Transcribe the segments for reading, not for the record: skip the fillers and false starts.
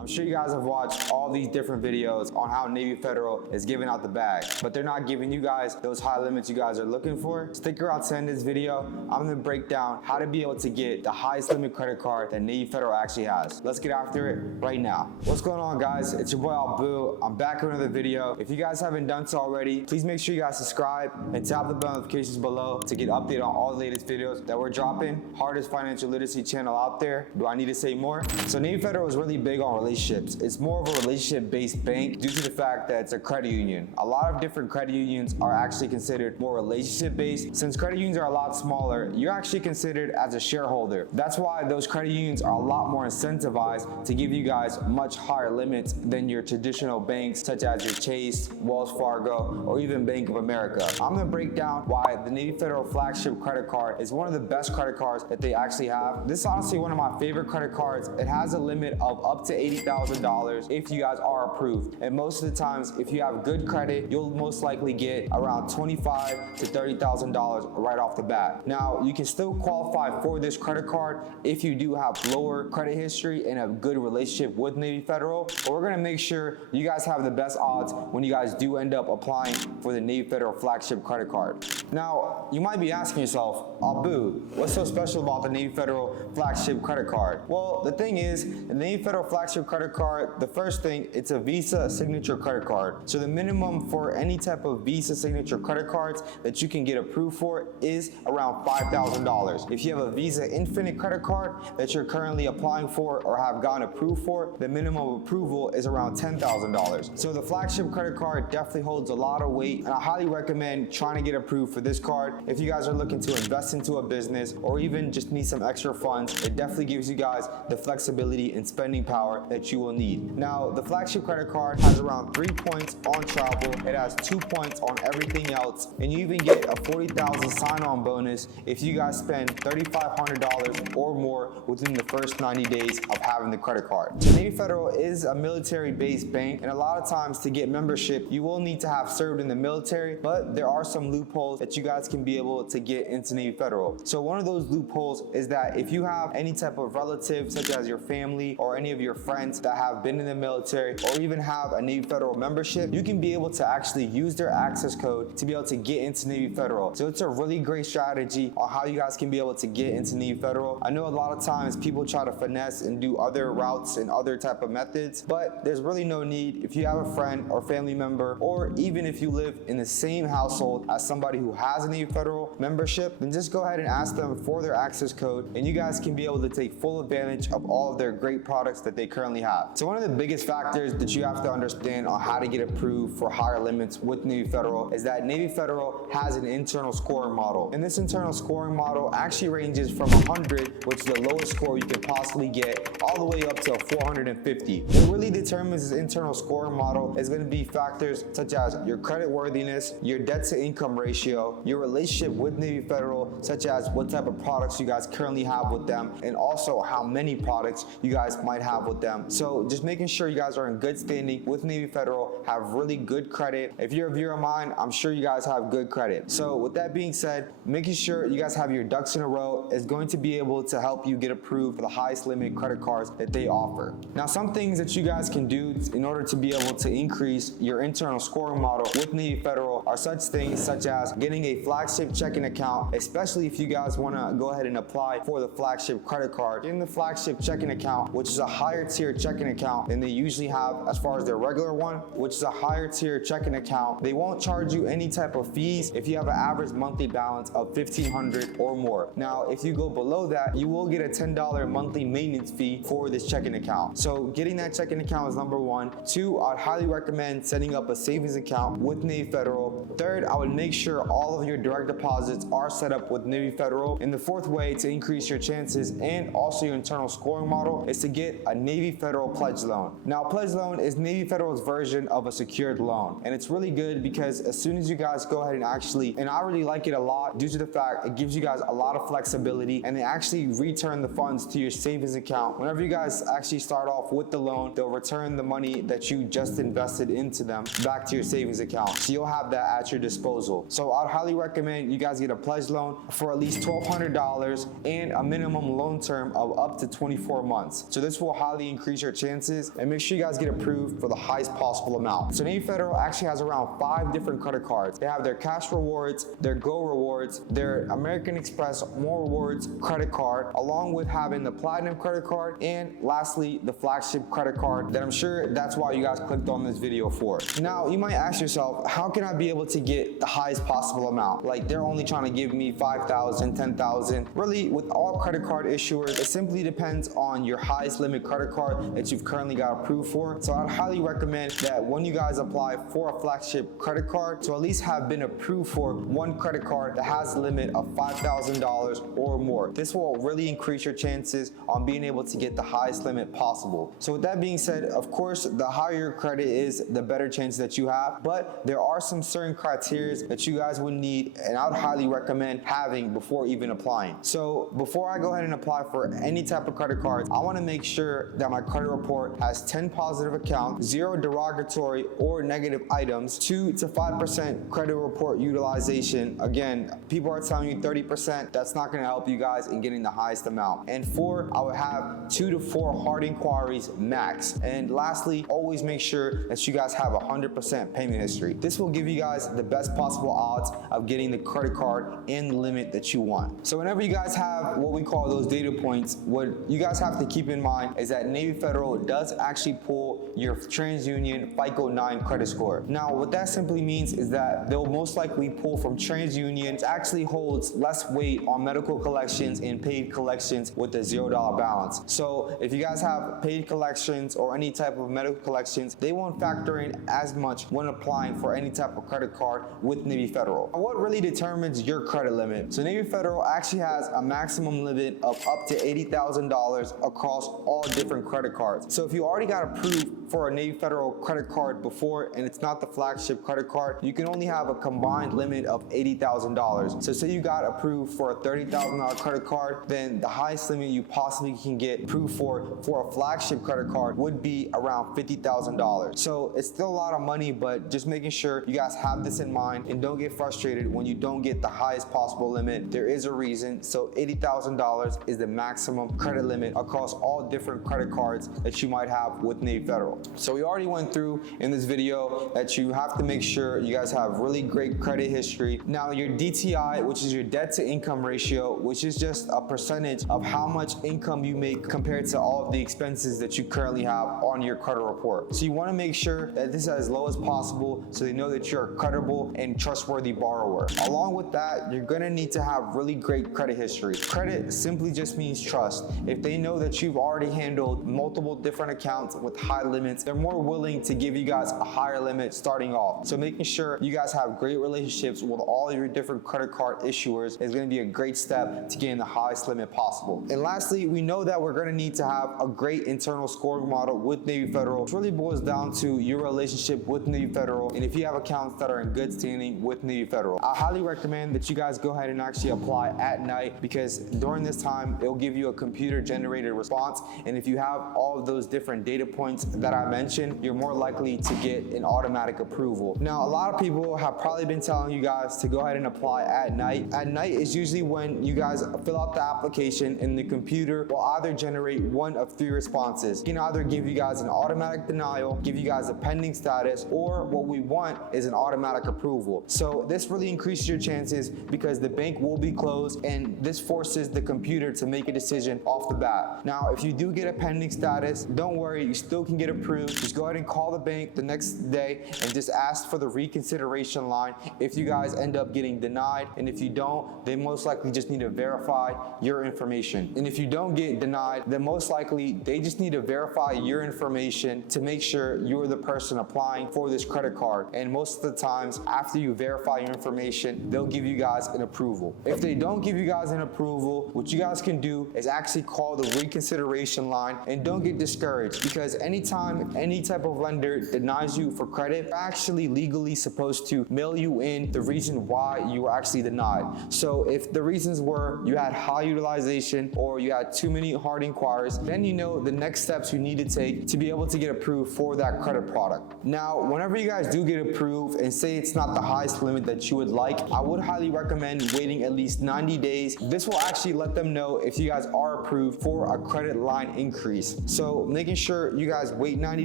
I'm sure you guys have watched all these different videos on how Navy Federal is giving out the bag, but they're not giving you guys those high limits you guys are looking for. Stick around to the end of this video. I'm gonna break down how to be able to get the highest limit credit card that Navy Federal actually has. Let's get after it right now. What's going on, guys? It's your boy Abu. I'm back with another video. If you guys haven't done so already, please make sure you guys subscribe and tap the bell notifications below to get updated on all the latest videos that we're dropping. Hardest financial literacy channel out there. Do I need to say more? So Navy Federal is really big on relationships. It's more of a relationship-based bank due to the fact that it's a credit union. A lot of different credit unions are actually considered more relationship-based. Since credit unions are a lot smaller, you're actually considered as a shareholder. That's why those credit unions are a lot more incentivized to give you guys much higher limits than your traditional banks such as your Chase, Wells Fargo, or even Bank of America. I'm gonna break down why the Navy Federal Flagship credit card is one of the best credit cards that they actually have. This is honestly one of my favorite credit cards. It has a limit of up to $80,000 if you guys are approved. And most of the times, if you have good credit, you'll most likely get around $25,000 to $30,000 right off the bat. Now, you can still qualify for this credit card if you do have lower credit history and a good relationship with Navy Federal. But we're gonna make sure you guys have the best odds when you guys do end up applying for the Navy Federal Flagship credit card. Now, you might be asking yourself, Abu, what's so special about the Navy Federal Flagship credit card? Well, the thing is, the Navy Federal Flagship credit card, the first thing, it's a Visa signature credit card. So the minimum for any type of Visa signature credit cards that you can get approved for is around $5,000. If you have a Visa Infinite credit card that you're currently applying for or have gotten approved for, the minimum approval is around $10,000. So the Flagship credit card definitely holds a lot of weight, and I highly recommend trying to get approved for this card. If you guys are looking to invest into a business or even just need some extra funds, it definitely gives you guys the flexibility and spending power that you will need. Now, the Flagship credit card has around 3 points on travel. It has 2 points on everything else, and you even get a $40,000 sign-on bonus if you guys spend $3,500 or more within the first 90 days of having the credit card. So Navy Federal is a military-based bank, and a lot of times to get membership, you will need to have served in the military, but there are some loopholes that you guys can be able to get into Navy Federal. So one of those loopholes is that if you have any type of relative, such as your family or any of your friends that have been in the military or even have a Navy Federal membership, you can be able to actually use their access code to be able to get into Navy Federal. So it's a really great strategy on how you guys can be able to get into Navy Federal. I know a lot of times people try to finesse and do other routes and other type of methods, but there's really no need. If you have a friend or family member, or even if you live in the same household as somebody who has a Navy Federal membership, then just go ahead and ask them for their access code, and you guys can be able to take full advantage of all of their great products that they currently have. So one of the biggest factors that you have to understand on how to get approved for higher limits with Navy Federal is that Navy Federal has an internal scoring model. And this internal scoring model actually ranges from 100, which is the lowest score you could possibly get, all the way up to 450. What really determines this internal scoring model is going to be factors such as your credit worthiness, your debt to income ratio, your relationship with Navy Federal, such as what type of products you guys currently have with them, and also how many products you guys might have with them. So just making sure you guys are in good standing with Navy Federal, have really good credit. If you're a viewer of mine, I'm sure you guys have good credit. So with that being said, making sure you guys have your ducks in a row is going to be able to help you get approved for the highest limit credit cards that they offer. Now, some things that you guys can do in order to be able to increase your internal scoring model with Navy Federal are such things such as getting a Flagship checking account, especially if you guys want to go ahead and apply for the Flagship credit card. Getting the Flagship checking account, which is a higher tier checking account than they usually have as far as their regular one, which is a higher tier checking account. They won't charge you any type of fees if you have an average monthly balance of $1,500 or more. Now, if you go below that, you will get a $10 monthly maintenance fee for this checking account. So getting that checking account is number one. Two, I'd highly recommend setting up a savings account with Navy Federal. Third, I would make sure all of your direct deposits are set up with Navy Federal. And the fourth way to increase your chances and also your internal scoring model is to get a Navy Federal pledge loan. Now, a pledge loan is Navy Federal's version of a secured loan, and it's really good because as soon as you guys go ahead and I really like it a lot due to the fact it gives you guys a lot of flexibility, and they actually return the funds to your savings account. Whenever you guys actually start off with the loan, they'll return the money that you just invested into them back to your savings account. So you'll have that that at your disposal. So I'd highly recommend you guys get a pledge loan for at least $1,200 and a minimum loan term of up to 24 months. So this will highly increase your chances, and make sure you guys get approved for the highest possible amount. So Navy Federal actually has around 5 different credit cards. They have their cash rewards, their Go rewards, their American Express More Rewards credit card, along with having the Platinum credit card, and lastly, the Flagship credit card that I'm sure that's why you guys clicked on this video for. Now, you might ask yourself, how can I be able to get the highest possible amount? Like, they're only trying to give me $5,000, $10,000. Really, with all credit card issuers, it simply depends on your highest limit credit card that you've currently got approved for. So I'd highly recommend that when you guys apply for a Flagship credit card, to at least have been approved for one credit card that has a limit of $5,000 or more. This will really increase your chances on being able to get the highest limit possible. So with that being said, of course, the higher your credit is, the better chance that you have, but there are some certain criteria that you guys would need, and I would highly recommend having before even applying. So before I go ahead and apply for any type of credit cards, I want to make sure that my credit report has 10 positive accounts, 0 derogatory or negative items, 2 to 5% credit report utilization. Again, people are telling you 30%. That's not going to help you guys in getting the highest amount. And 4, I would have 2 to 4 hard inquiries max. And lastly, always make sure that you guys have 100% payment history. This will give you guys the best possible odds of getting the credit card and the limit that you want. So whenever you guys have what we call those data points, what you guys have to keep in mind is that Navy Federal does actually pull your TransUnion FICO 9 credit score. Now, what that simply means is that they'll most likely pull from TransUnion. It actually holds less weight on medical collections and paid collections with a $0 balance. So if you guys have paid collections or any type of medical collections, they won't factor in as much when applying for any type of credit card with Navy Federal. What really determines your credit limit? So Navy Federal actually has a maximum limit of up to $80,000 across all different credit cards. So if you already got approved for a Navy Federal credit card before and it's not the Flagship credit card, you can only have a combined limit of $80,000. So say you got approved for a $30,000 credit card, then the highest limit you possibly can get approved for a Flagship credit card would be around $50,000. So it's still a lot of money, but just making sure you guys have this in mind and don't get frustrated when you don't get the highest possible limit. There is a reason. So $80,000 is the maximum credit limit across all different credit cards that you might have with Navy Federal. So we already went through in this video that you have to make sure you guys have really great credit history. Now your DTI, which is your debt to income ratio, which is just a percentage of how much income you make compared to all of the expenses that you currently have on your credit report. So you want to make sure that this is as low as possible so they know that you're a credible and trustworthy borrower. Along with that, you're going to need to have really great credit history. Credit simply just means trust. If they know that you've already handled multiple different accounts with high limits, they're more willing to give you guys a higher limit starting off. So making sure you guys have great relationships with all your different credit card issuers is going to be a great step to getting the highest limit possible. And lastly, we know that we're going to need to have a great internal scoring model with Navy Federal. It really boils down to your relationship with Navy Federal and if you have accounts that are in good standing with Navy Federal. I highly recommend that you guys go ahead and actually apply at night, because during this time it'll give you a computer generated response, and if you have all of those different data points that I mentioned, you're more likely to get an automatic approval. Now, a lot of people have probably been telling you guys to go ahead and apply at night. At night is usually when you guys fill out the application and the computer will either generate one of 3 responses. It can either give you guys an automatic denial, give you guys a pending status, or what we want is an automatic approval. So this really increases your chances because the bank will be closed, and this forces the computer to make a decision off the bat. Now, if you do get a pending status, don't worry, you still can get approved. Just go ahead and call the bank the next day and just ask for the reconsideration line if you guys end up getting denied. And if you don't, they most likely just need to verify your information. And if you don't get denied, then most likely they just need to verify your information to make sure you're the person applying for this credit card. And most of the times, after you verify your information, they'll give you guys an approval. If they don't give you guys an approval, what you guys can do is actually call the reconsideration line, and don't get discouraged, because anytime any type of lender denies you for credit, they're actually legally supposed to mail you in the reason why you were actually denied. So if the reasons were you had high utilization or you had too many hard inquiries, then you know the next steps you need to take to be able to get approved for that credit product. Now, whenever you guys do get approved and and say it's not the highest limit that you would like, I would highly recommend waiting at least 90 days. This will actually let them know if you guys are approved for a credit line increase. So making sure you guys wait 90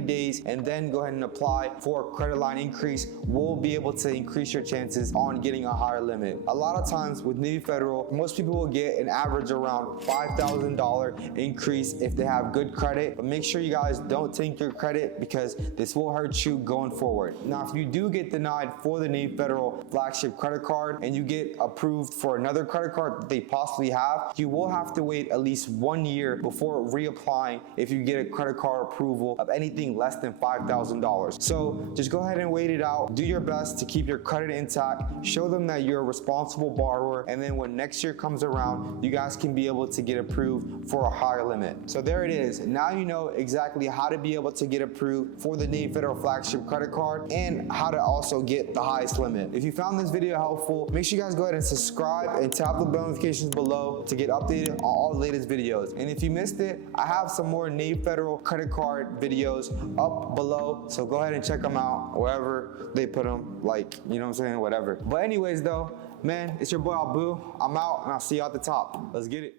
days and then go ahead and apply for a credit line increase will be able to increase your chances on getting a higher limit. A lot of times with Navy Federal, most people will get an average around $5,000 increase if they have good credit, but make sure you guys don't tank your credit because this will hurt you going forward. Now, if you do get denied for the Navy Federal Flagship credit card and you get approved for another credit card that they possibly have, you will have to wait at least 1 year before reapplying if you get a credit card approval of anything less than $5,000. So just go ahead and wait it out. Do your best to keep your credit intact. Show them that you're a responsible borrower, and then when next year comes around, you guys can be able to get approved for a higher limit. So there it is. Now you know exactly how to be able to get approved for the Navy Federal Flagship credit card and how to also get the highest limit. If you found this video helpful, make sure you guys go ahead and subscribe and tap the bell notifications below to get updated on all the latest videos. And if you missed it, I have some more Navy Federal credit card videos up below, so go ahead and check them out wherever they put them, like, you know what I'm saying, whatever. But anyways though, man, it's your boy Abu. I'm out and I'll see you at the top. Let's get it.